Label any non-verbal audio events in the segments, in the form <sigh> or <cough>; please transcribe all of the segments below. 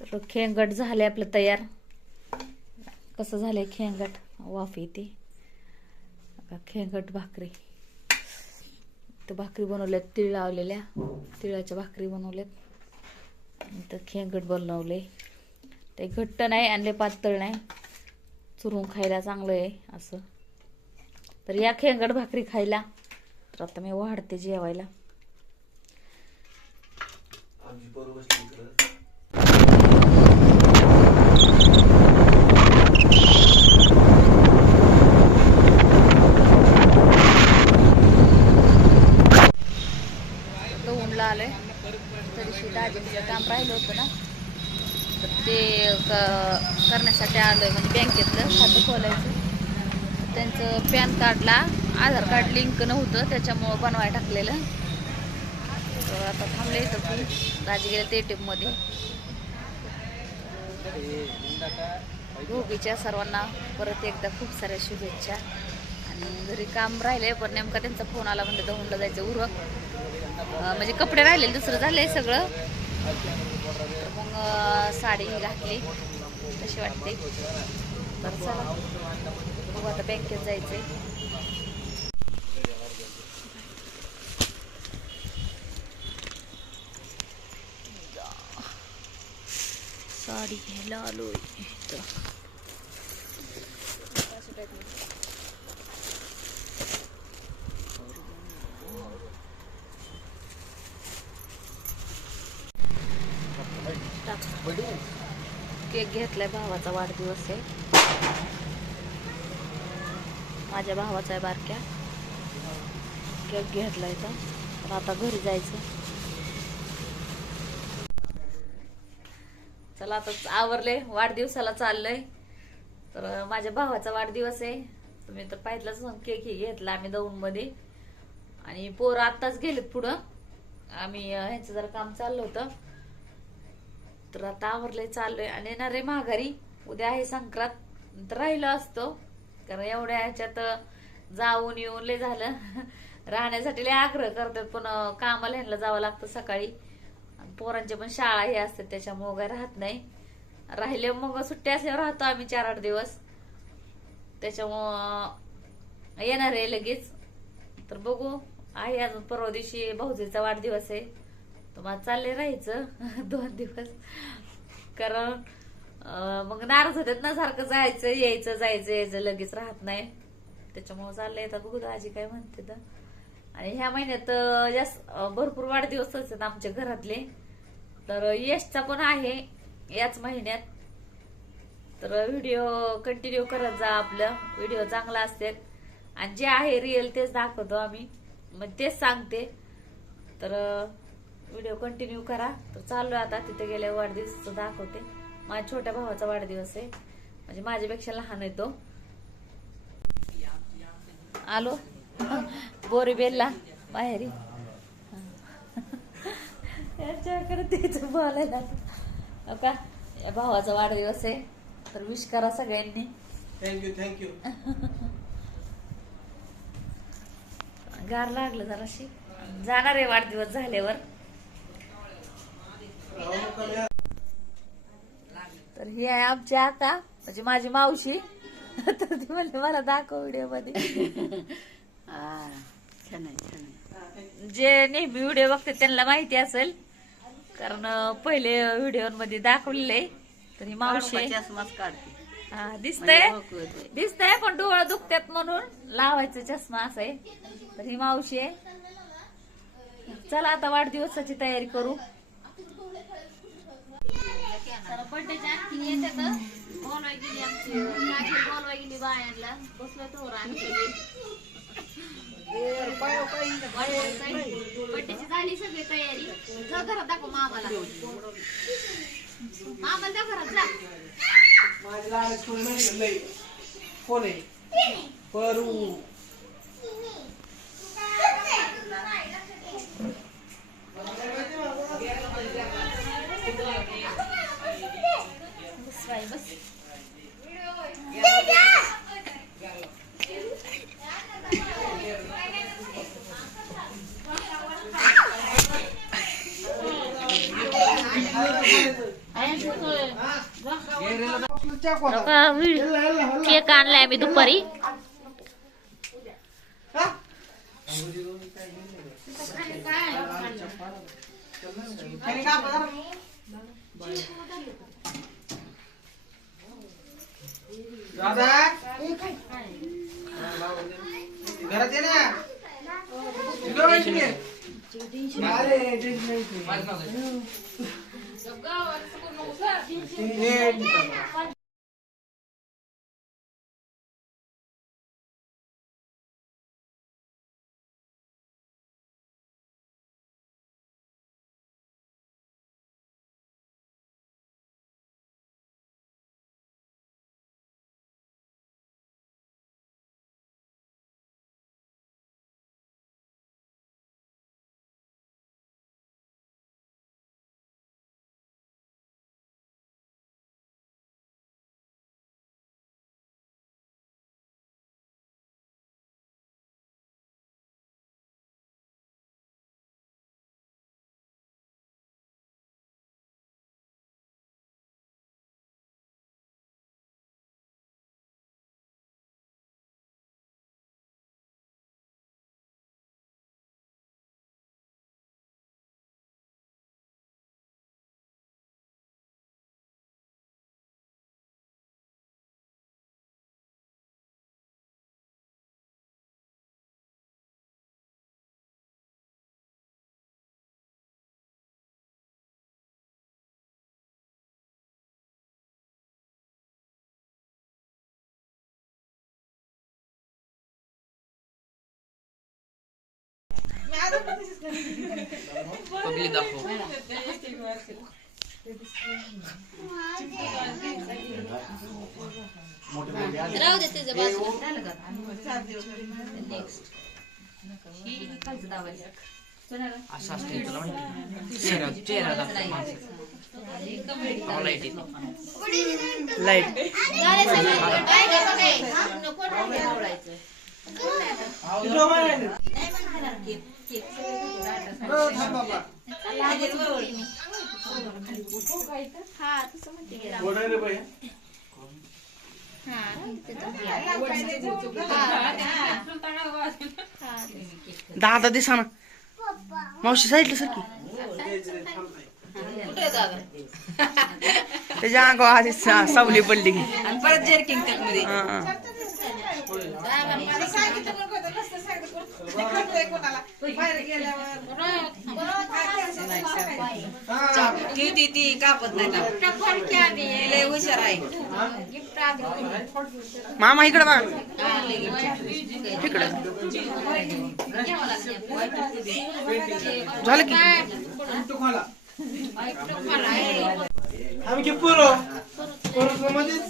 तर खेंगट झाले आपलं तयार. कसं झालंय खेंगट? वाफ येते. खेंगट भाकरी. तर भाकरी बनवल्यात तिळ लावलेल्या तिळाच्या भाकरी बनवल्यात. नंतर खेंगट बनवले. ते घट्ट नाही आणले पातळ नाही. चुरून खायला चांगलं आहे असं. तर या खेंगट भाकरी खायला. तर आता मी वाढते जेवायला आमची पोरं बसली इकडं दौंडला आलोय त्या दिवशी दाजींचं काम राहिलं होतं ना तर ते क- करण्यासाठी आलोय म्हणजे बँकेतलं खातं खोलायचं त्यांचं पॅन कार्डला आधार कार्ड लिंक नव्हतं त्याच्यामुळं बनवाय टाकलेलं. तर आता थांबले इथं तू दाजी गेले ते टेपमध्ये भोगीच्या सर्वांना परत एकदा खूप साऱ्या शुभेच्छा. आणि घरी काम राहिले पण नेमका त्यांचा फोन आला म्हणजे दौंडला जायचं उरक. म्हणजे कपडे राहिले दुसरं झालंय सगळं. तर मग साडी घातली. कशी वाटते. बरं चला. बघू आता बँकेत जायचंय. साडी घ्यायला आलो केक घेतलाय भावाचा वाढदिवस आहे. माझ्या भावाचा आहे बारक्या. केक घेतला तर तर आता घरी जायचं. चला आता आवरले. वाढदिवसाला चाललंय. तर माझ्या भावाचा वाढदिवस आहे. तुम्ही तर पाहितलाच केक घेतला आम्ही दौंडमध्ये. आणि पोरं आत्ताच गेलेत पुढं. आम्ही ह्याचं ह्यांचं जरा काम चाललं होतं. तर आता आवरलंय चाललंय. आणि येणार आहे माघारी. उद्या आहे संक्रांत. तर राहिलो असतो. कारण एवढ्या ह्याच्यात जाऊन येऊन लय झालं. <laughs> राहण्यासाठी लय आग्रह करतात पण कामाला ह्यांना जावं लागतं सकाळी. आणि पोरांची पण शाळा हे असते त्याच्यामुळं काय राहत नाही. राहिले मग सुट्टी असल्यावर राहतो आम्ही चार आठ दिवस. त्याच्यामुळं येणार आहे लगेच. तर बघू आहे अजून परवा दिवशी भाऊजीचा वाढदिवस आहे. तर मग चालले राहायचं <laughs> दोन दिवस. कारण मग नाराज होतात ना सारखं जायचं यायचं जायचं यायचं लगेच राहत नाही. त्याच्यामुळं चाललंय तर बघू आजी काय म्हणते तर. आणि ह्या महिन्यात यस जास्त भरपूर वाढदिवस आहेत आमच्या घरातले. तर यशचा पण आहे याच महिन्यात. तर व्हिडिओ कंटिन्यू करत जा आपलं. व्हिडिओ चांगला असतात आणि जे आहे रिअल तेच दाखवतो आम्ही. मग तेच सांगते. तर व्हिडिओ कंटिन्यू करा. तर चालू आता. तिथे गेल्या वाढदिवस दाखवते. माझ्या छोट्या भावाचा वाढदिवस आहे. म्हणजे माझ्यापेक्षा लहान आहे तो. आलो? बोरीबेलला बाहेरी. याच्याकडे तेच बोलायला हो का? या भावाचा वाढदिवस आहे. तर विश करा सगळ्यांनी. थँक्यू थँक्यू गार लागलं जराशी. जाणार आहे वाढदिवस झाल्यावर. तर ही आहे आमची आका म्हणजे माझी मावशी. तर ती म्हणली मला दाखव व्हिडिओमध्ये हा छान आहे छान आहे. जे नेहमी व्हिडिओ बघते त्यांना माहिती असेल कारण अं, पहिले व्हिडिओमध्ये दाखवलेले तर ही मावशी आहे. चष्माच काढते. हा, दिसतंय? म्हणजे ओळखू येते. दिसतंय पण डोळं दुखतात म्हणून लावायचं चष्मा असं आहे. तर ही मावशी आहे. चला आता वाढदिवसाची तयारी करू. बर्थडेची ऍक्टिंग येते तर बोलवाय गेली आमची काकी बोलवाय गेली बायांना. बसलो तो आम्ही. बर्थडेची झाली सगळी तयारी. जा घरात दाखव मामाला. मामाला दाखव घरात जा. माझ्या लहान कोण आहे? परू नका, वी- केक आणलाय आम्ही दुपारी. दादा? घरात ये ना. इकडं ते. हे, राहू दे त्याच्या बाजूला असं असते तुला माहिती चेहरा चेहरा दाखव माणसाचा लाइट येते लाइट इकडं बघ ना. हो, थांब बाबा. कोण आहे रे बाई? दादा दिसा ना मावशी साईडला सर की त्याच्या अंगावर आधी सा- सावली पडली की आणि परत जर्किंग ती ती कापत नाही हुशार आहे मामा इकडे बघा. इकडे. झालं की? तू खोला. आम्ही की पुरो पुरो मध्येच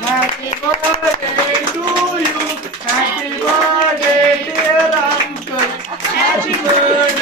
Happy birthday to you. Happy birthday, dear uncle. Happy birthday